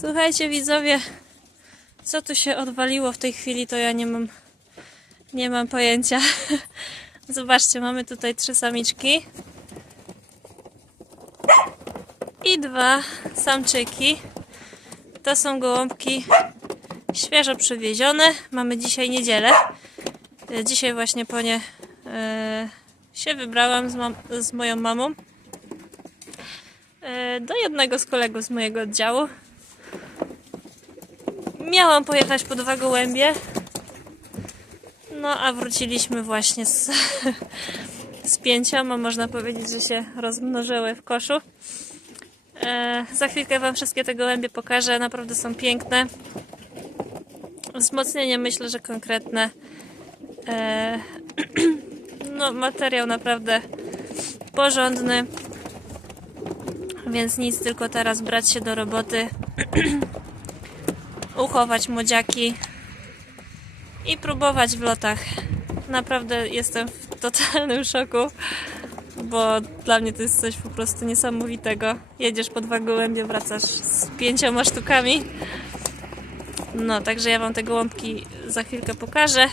Słuchajcie widzowie, co tu się odwaliło w tej chwili, to ja nie mam, nie mam pojęcia. Zobaczcie, mamy tutaj trzy samiczki i dwa samczyki. To są gołąbki świeżo przywiezione. Mamy dzisiaj niedzielę. E, Dzisiaj właśnie po nie e, się wybrałam z, z moją mamą e, do jednego z kolegów z mojego oddziału. Miałam pojechać po dwa gołębie, no a wróciliśmy właśnie z, z pięcioma. Można powiedzieć, że się rozmnożyły w koszu. E, za chwilkę Wam wszystkie te gołębie pokażę. Naprawdę są piękne. Wzmocnienie myślę, że konkretne. E, no, materiał naprawdę porządny. Więc nic, tylko teraz brać się do roboty. uchować młodziaki i próbować w lotach. Naprawdę jestem w totalnym szoku, bo dla mnie to jest coś po prostu niesamowitego. Jedziesz po dwa gołębie, wracasz z pięcioma sztukami. No, także ja Wam te gołąbki za chwilkę pokażę.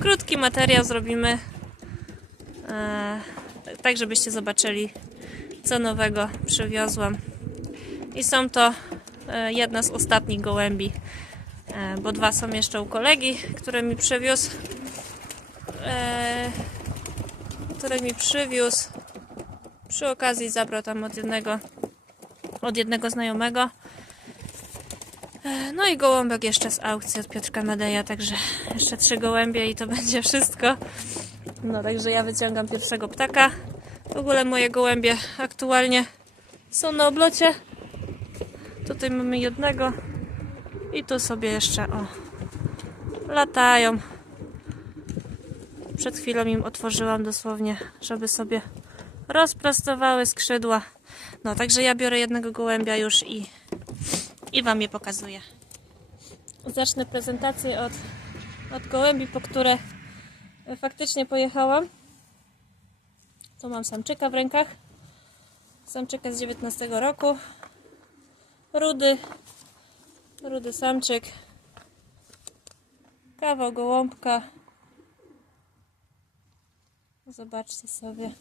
Krótki materiał zrobimy, e, tak żebyście zobaczyli, co nowego przywiozłam. I są to jedna z ostatnich gołębi, e, bo dwa są jeszcze u kolegi, które mi przywiózł. E, który mi przywiózł. Przy okazji zabrał tam od jednego, od jednego znajomego. E, No i gołąbek jeszcze z aukcji od Piotrka Medeja, także jeszcze trzy gołębie i to będzie wszystko. No także ja wyciągam pierwszego ptaka. W ogóle moje gołębie aktualnie są na oblocie. Tutaj mamy jednego i tu sobie jeszcze o latają. Przed chwilą im otworzyłam dosłownie, żeby sobie rozprostowały skrzydła. No, także ja biorę jednego gołębia już i, i Wam je pokazuję. Zacznę prezentację od, od gołębi, po które faktycznie pojechałam. Tu mam samczyka w rękach. Samczyka z 19 roku. Rudy. Rudy samczyk. Kawał gołąbka. Zobaczcie sobie.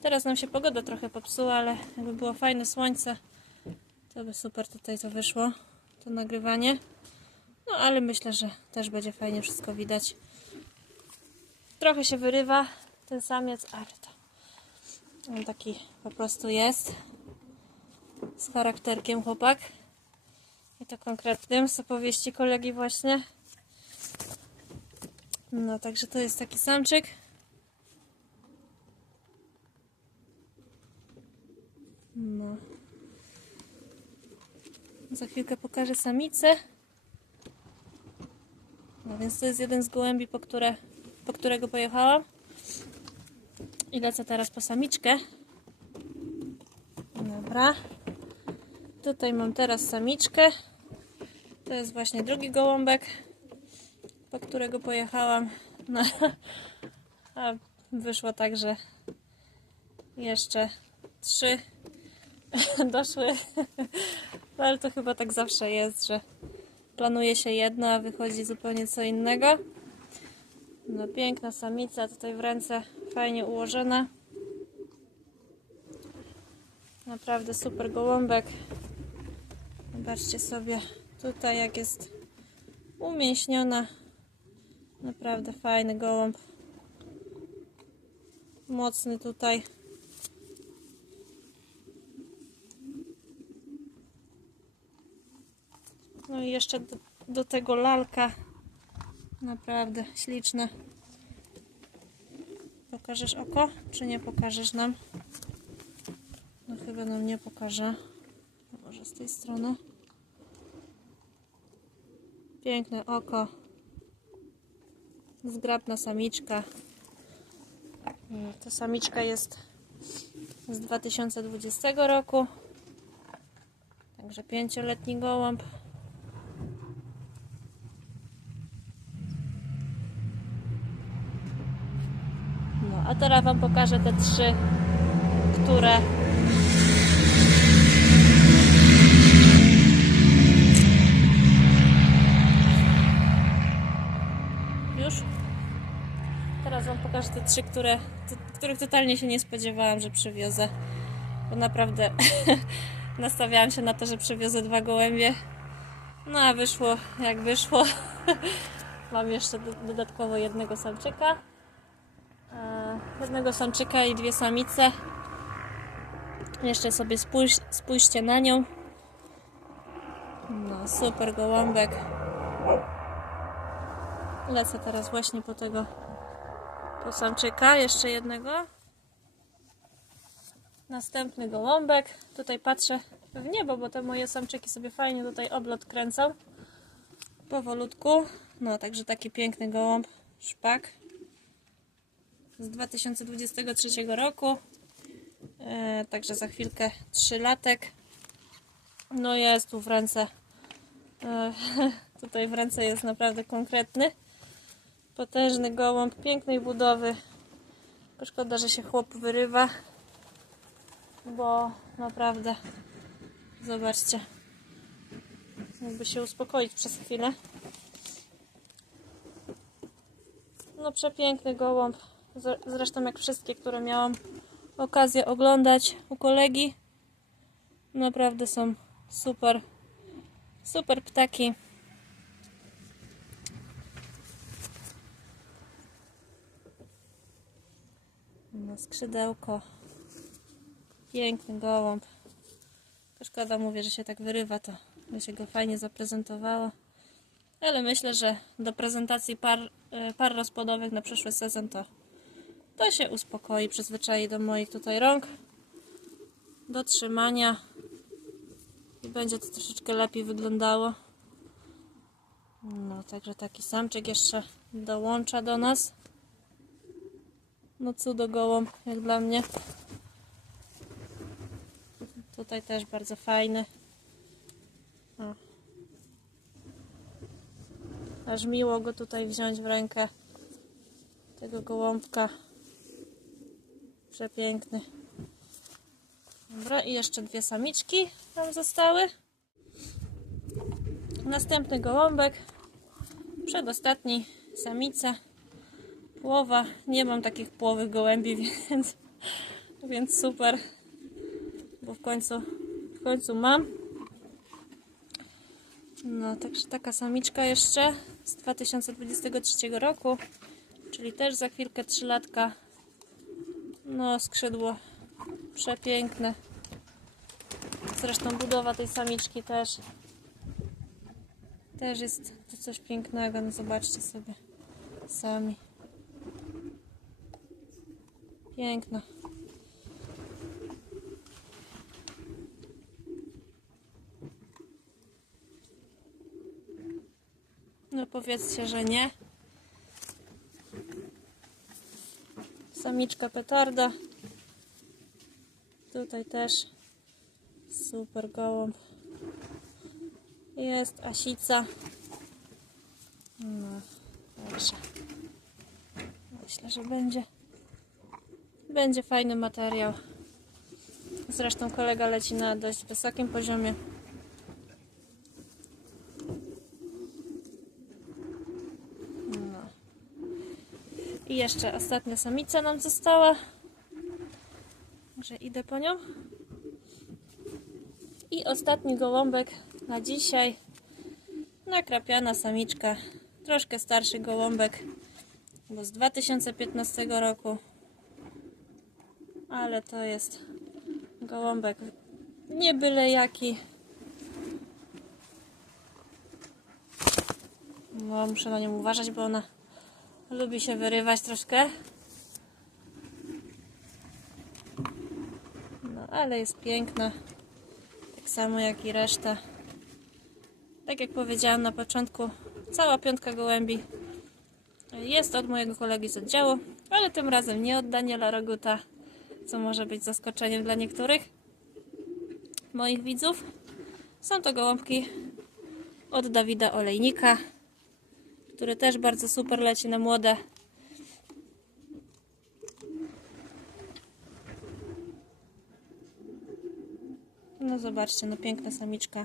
Teraz nam się pogoda trochę popsuła, ale jakby było fajne słońce, to by super tutaj to wyszło, to nagrywanie. No ale myślę, że też będzie fajnie wszystko widać. Trochę się wyrywa ten samiec, ale to on taki po prostu jest. Z charakterkiem chłopak. I to konkretnym, z opowieści kolegi właśnie. No, także to jest taki samczyk. No. Za chwilkę pokażę samicę. No więc to jest jeden z gołębi, po, które, po którego pojechałam. I lecę teraz po samiczkę. Dobra. Tutaj mam teraz samiczkę. To jest właśnie drugi gołąbek, po którego pojechałam. No, a wyszło tak, że jeszcze trzy doszły. No, ale to chyba tak zawsze jest, że planuje się jedno, a wychodzi zupełnie co innego. No piękna samica tutaj w ręce, fajnie ułożona. Naprawdę super gołąbek. Zobaczcie sobie tutaj jak jest umięśniona. Naprawdę fajny gołąb. Mocny tutaj. No i jeszcze do, do tego lalka. Naprawdę śliczne. Pokażesz oko, czy nie pokażesz nam? No chyba nam nie pokaże. Może z tej strony. Piękne oko. Zgrabna samiczka. Ta samiczka jest z 2020 roku. Także pięcioletni gołąb. No, a teraz Wam pokażę te trzy, które rzeczy, które, których totalnie się nie spodziewałam, że przywiozę. Bo naprawdę nastawiałam się na to, że przywiozę dwa gołębie. No a wyszło jak wyszło. Mam jeszcze do, dodatkowo jednego samczyka. E, jednego samczyka i dwie samice. Jeszcze sobie spójrz, spójrzcie na nią. No, super gołąbek. Lecę teraz właśnie po tego po samczyka, jeszcze jednego. Następny gołąbek. Tutaj patrzę w niebo, bo te moje samczyki sobie fajnie tutaj oblot kręcą. Powolutku. No, także taki piękny gołąb, szpak. Z 2023 roku. E, także za chwilkę 3 latek. No jest tu w ręce. E, tutaj w ręce jest naprawdę konkretny. Potężny gołąb, pięknej budowy. Szkoda, że się chłop wyrywa. Bo naprawdę zobaczcie. Jakby się uspokoić przez chwilę. No przepiękny gołąb. Zresztą jak wszystkie, które miałam okazję oglądać u kolegi. Naprawdę są super. Super ptaki. No skrzydełko. Piękny gołąb. Szkoda, mówię, że się tak wyrywa, to by się go fajnie zaprezentowało. Ale myślę, że do prezentacji par, e, par rozpłodowych na przyszły sezon to, to się uspokoi, przyzwyczai do moich tutaj rąk, do trzymania i będzie to troszeczkę lepiej wyglądało. No, także taki samczyk jeszcze dołącza do nas. No cudo gołąb, jak dla mnie. Tutaj też bardzo fajny. O. Aż miło go tutaj wziąć w rękę. Tego gołąbka. Przepiękny. Dobra, i jeszcze dwie samiczki nam zostały. Następny gołąbek. Przedostatni samica. Płowa. Nie mam takich płowych gołębi, więc, więc super. Bo w końcu, w końcu mam. No, także taka samiczka jeszcze z 2023 roku, czyli też za chwilkę 3 latka. No, skrzydło przepiękne. Zresztą budowa tej samiczki też też jest to coś pięknego. No zobaczcie sobie sami. Piękna. No powiedzcie, że nie. Samiczka petarda. Tutaj też super gołąb. Jest asica. No, myślę, że będzie będzie fajny materiał. Zresztą kolega leci na dość wysokim poziomie. No. I jeszcze ostatnia samica nam została. Może idę po nią. I ostatni gołąbek na dzisiaj. Nakrapiana samiczka. Troszkę starszy gołąbek, bo z 2015 roku. Ale to jest gołąbek nie byle jaki. No, muszę na nią uważać, bo ona lubi się wyrywać troszkę. No, ale jest piękna. Tak samo jak i reszta. Tak jak powiedziałam na początku, cała piątka gołębi jest od mojego kolegi z oddziału, ale tym razem nie od Daniela Roguta, co może być zaskoczeniem dla niektórych moich widzów. Są to gołąbki od Dawida Olejnika, który też bardzo super leci na młode. No zobaczcie, no piękna samiczka.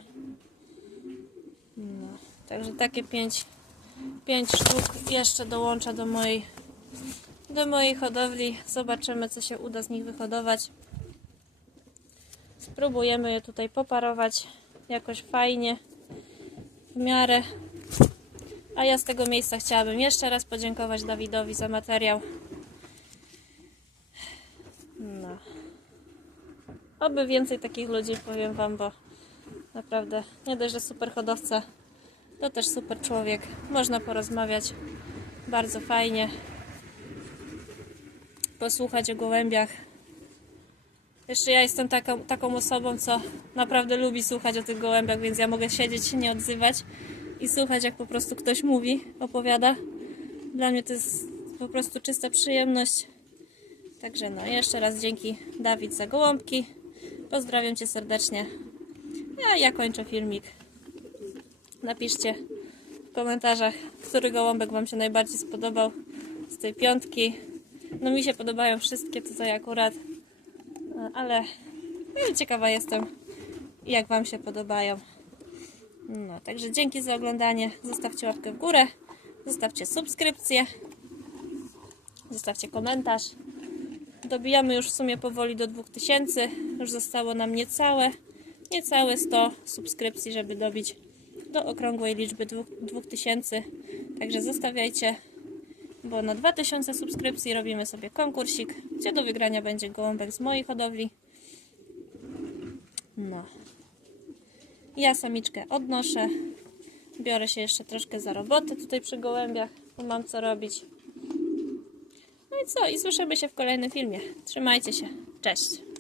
No, także takie pięć, pięć sztuk jeszcze dołącza do mojej do mojej hodowli. Zobaczymy, co się uda z nich wyhodować. Spróbujemy je tutaj poparować jakoś fajnie, w miarę. A ja z tego miejsca chciałabym jeszcze raz podziękować Dawidowi za materiał. No. Oby więcej takich ludzi, powiem Wam, bo naprawdę nie dość, że super hodowca, to też super człowiek. Można porozmawiać bardzo fajnie, posłuchać o gołębiach. Jeszcze ja jestem taką, taką osobą, co naprawdę lubi słuchać o tych gołębiach, więc ja mogę siedzieć, nie odzywać i słuchać, jak po prostu ktoś mówi, opowiada. Dla mnie to jest po prostu czysta przyjemność. Także no, jeszcze raz dzięki Dawid za gołąbki. Pozdrawiam Cię serdecznie. Ja, ja kończę filmik. Napiszcie w komentarzach, który gołąbek Wam się najbardziej spodobał z tej piątki. No mi się podobają wszystkie tutaj akurat, E, ale no, ciekawa jestem, jak Wam się podobają. No, także dzięki za oglądanie. Zostawcie łapkę w górę, zostawcie subskrypcję, zostawcie komentarz. Dobijamy już w sumie powoli do 2000. Już zostało nam niecałe, niecałe 100 subskrypcji, żeby dobić do okrągłej liczby 2000. Także zostawiajcie, bo na 2000 subskrypcji robimy sobie konkursik, gdzie do wygrania będzie gołąbek z mojej hodowli. No. Ja samiczkę odnoszę. Biorę się jeszcze troszkę za robotę tutaj przy gołębiach, bo mam co robić. No i co? I słyszymy się w kolejnym filmie. Trzymajcie się. Cześć.